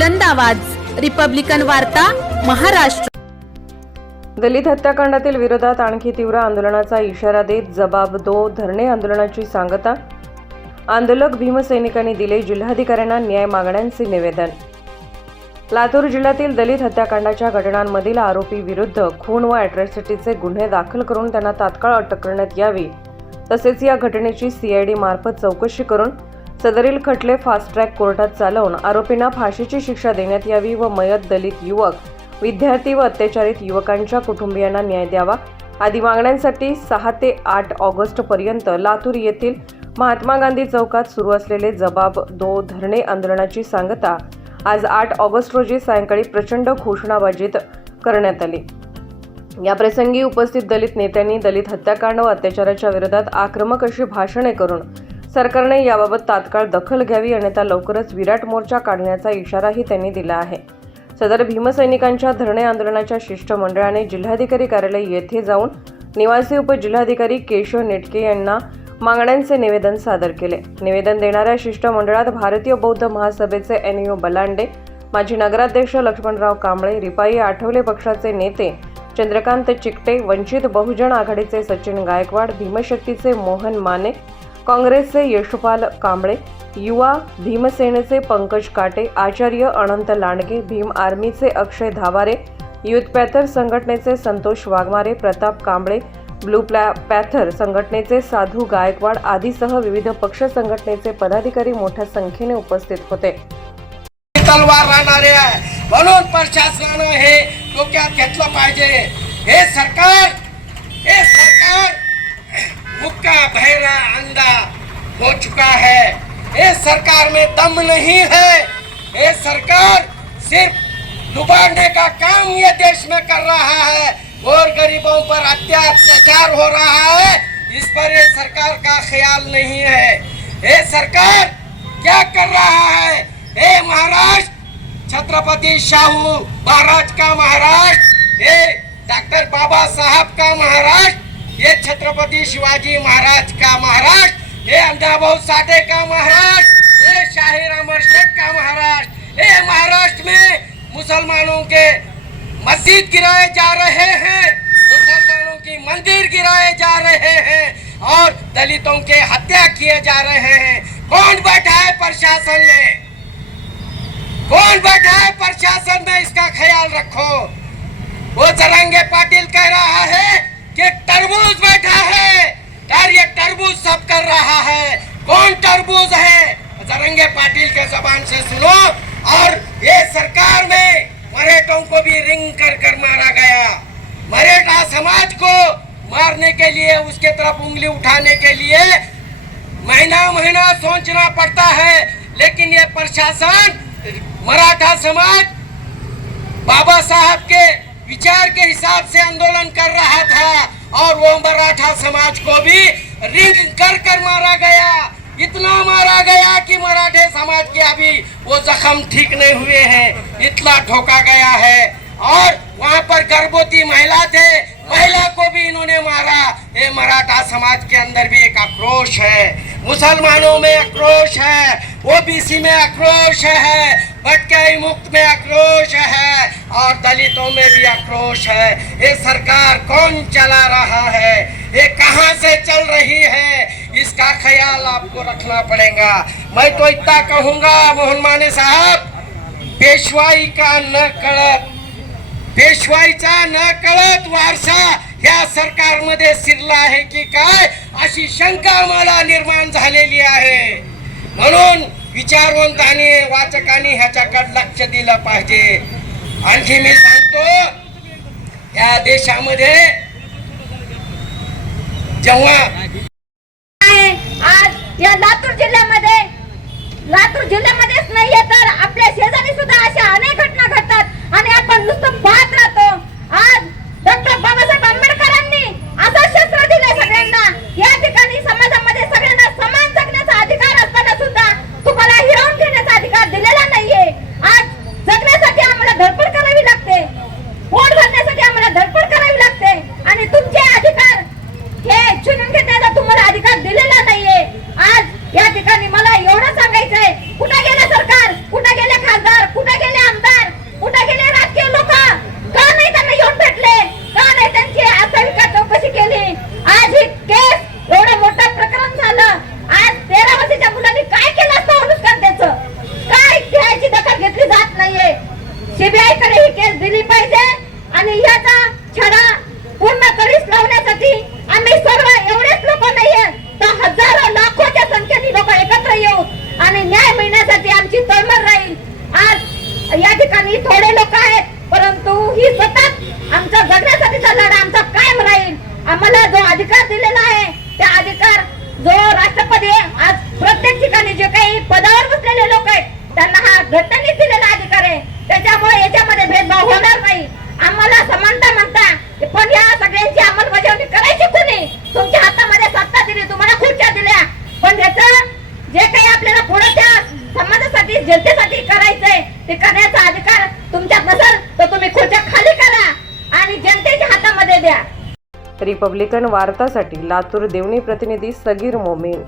बुलंद आवाज. रिपब्लिकन वार्ता महाराष्ट्र. दलित हत्याकांडातील विरोधात आणखी तीव्र आंदोलनाचा इशारा देत जबाब दो धरणे आंदोलनाची सांगता. आंदोलक भीमसैनिकांनी दिले जिल्हाधिकाऱ्यांना न्याय मागण्यांचे निवेदन. लातूर जिल्ह्यातील दलित हत्याकांडाच्या घटनांमधील आरोपी विरुद्ध खून व अॅट्रॉसिटीचे गुन्हे दाखल करून त्यांना तात्काळ अटक करण्यात यावी. तसेच या घटनेची सीआयडी मार्फत चौकशी करून सदरील खटले फास्ट ट्रॅक कोर्टात चालवून आरोपींना फाशीची शिक्षा देण्यात यावी व मयत दलित युवक विद्यार्थी व अत्याचारित युवकांच्या कुटुंबियांना न्याय द्यावा. आदी मागण्यांसाठी सहा ते आठ ऑगस्टपर्यंत लातूर येथील महात्मा गांधी चौकात सुरू असलेले जबाब दो धरणे आंदोलनाची सांगता आज आठ ऑगस्ट रोजी सायंकाळी प्रचंड घोषणाबाजीत करण्यात आली. या प्रसंगी उपस्थित दलित नेत्यांनी दलित हत्याकांड व अत्याचाराच्या विरोधात आक्रमक अशी भाषणे करून सरकारने याबाबत तात्काळ दखल घ्यावी अन्यथा लवकरच विराट मोर्चा काढण्याचा इशाराही त्यांनी दिला आहे. सदर भीमसैनिकांच्या धरणे आंदोलनाच्या शिष्टमंडळाने जिल्हाधिकारी कार्यालय येथे जाऊन निवासी उपजिल्हाधिकारी केशव नेटके यांना मागण्यांचे निवेदन सादर केले. निवेदन देणाऱ्या शिष्टमंडळात भारतीय बौद्ध महासभेचे एन यू बलांडे माजी नगराध्यक्ष लक्ष्मणराव कांबळे रिपाई आठवले पक्षाचे नेते चंद्रकांत चिकटे वंचित बहुजन आघाडीचे सचिन गायकवाड भीमशक्तीचे मोहन माने काँग्रेसचे यशपाल कांबळे युवा भीमसेनेचे पंकज काटे आचार्य अनंत लांडगे भीम आर्मीचे अक्षय धावारे युथ पॅथर संघटनेचे संतोष वाघमारे प्रताप कांबळे ब्लू प्लॅ पॅथर संघटनेचे साधू गायकवाड आदीसह विविध पक्ष संघटनेचे पदाधिकारी मोठ्या संख्येने उपस्थित होते. तलवार राहणारे आहे. म्हणून प्रशासनानं हे डोक्यात घेतलं पाहिजे. हे सरकार हे सरकार मुक्का बहरा अंधा हो चुका है। ये सरकार में दम नहीं है। ये सरकार सिर्फ़ लुबाड़ने का काम ये देश में कर रहा है। और गरीबों पर अत्याचार हो रहा है। इस पर ये सरकार का ख्याल नहीं है। ये सरकार क्या कर रहा है? हे महाराष्ट्र छत्रपति शाहू महाराज का महाराष्ट्र ये डॉक्टर बाबा साहब का महाराष्ट्र ये छत्रपति शिवाजी महाराज का महाराष्ट्र, ये अंधाभाऊ साठे का महाराष्ट्र, ये शाहिर अमर शेख का महाराष्ट्र, ये महाराष्ट्र में मुसलमानों के मस्जिद गिराए जा रहे हैं, मुसलमानों की मंदिर गिराए जा रहे हैं और दलितों के हत्या किए जा रहे हैं। कौन बैठा है प्रशासन में? कौन बैठा है प्रशासन में? इसका ख्याल रखो। वो जरंगे पाटिल कह रहा है कि तरबूज बैठा है। यार, ये तरबूज सब कर रहा है। कौन तरबूज है? जरंगे पाटिल के जबान से सुनो। और ये सरकार में मराठों को भी रिंग कर कर मारा गया। मराठा समाज को मारने के लिए, उसके तरफ़ उंगली उठाने के लिए महीना महीना सोचना पड़ता है। लेकिन ये प्रशासन, मराठा समाज, बाबा साहब के विचार के हिसाब से आंदोलन कर रहा था। और वो मराठा समाज को भी रिंग कर कर मारा गया। इतना मारा गया कि मराठे समाज के अभी वो जख्म ठीक नहीं हुए हैं। इतना ठोका गया है। और वहाँ पर गर्भवती महिला थे, महिला को भी इन्होंने मारा। ये मराठा समाज के अंदर भी एक आक्रोश है। मुसलमानों में आक्रोश है, ओबीसी में आक्रोश है भटकाई मुक्त में आक्रोश है। और दलितों में भी आक्रोश है। ये सरकार कौन चला रहा है? ये कहाँ से चल रही है? इसका ख्याल आपको रखना पड़ेगा। मैं तो इतना कहूँगा मोहन माने साहब पेशवाई का न कळत पेशवाईचा न कळत वारसा या सरकारमध्ये शिरला आहे की काय? अशी शंका मला निर्माण झालेली आहे। म्हणून विचारवंतांनी वाचकांनी ह्याच्याकडे लक्ष दिलं पाहिजे। आणखी मी सांगतो या देशामध्ये जेव्हा होणार नाही. आम्हाला समानता म्हणता पण या सगळ्यांची अंमलबजावणी करायची कोणी? तुमच्या हातामध्ये सत्ता दिली तुम्हाला खुर्च्या दिल्या. पण याच जे काही आपल्याला पुढे त्या समाजासाठी जनतेसाठी करायचंय ते करण्याचा अधिकार तुमच्यात नसेल तर तुम्ही खुर्च्या खाली करा आणि जनतेच्या हातामध्ये द्या. रिपब्लिकन वार्तासाठी लातूर देवणी प्रतिनिधी सगीर मोमीन.